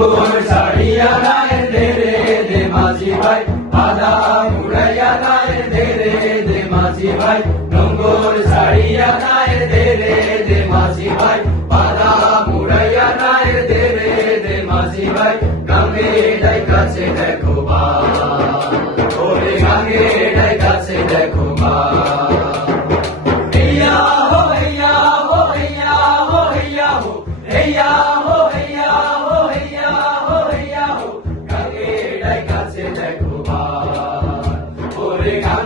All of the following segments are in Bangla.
নোংর ছাড়িয়া ধীরে দে মাঝি ভাই। বাধা নায়ের ধীরে দে মাঝি ভাই। নোংর ছাড়িয়া কাছে দেখো বা। ওরে ডাই কাছে দেখো হেয়া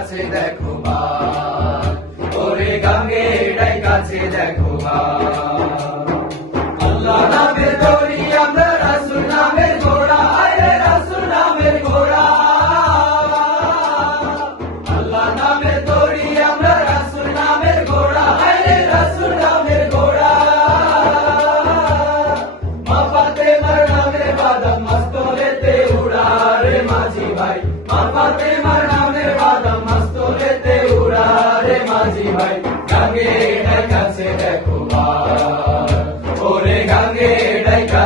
কাছে দেখো মা। ওরে গাঙ্গে এটাই কাছে দেখো মা। আল্লাহ নামের দড়ি আমরা রাসুল নামের ঘোড়া। আরে রাসুল নামের ঘোড়া।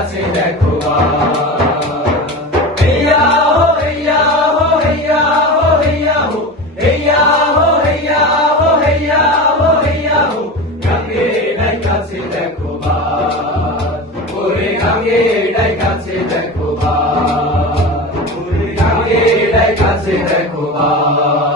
আছে দেখো দেখো বা ওরে গাঙ্গে এটাই কাছে দেখো বা এটাই কাছে দেখো বা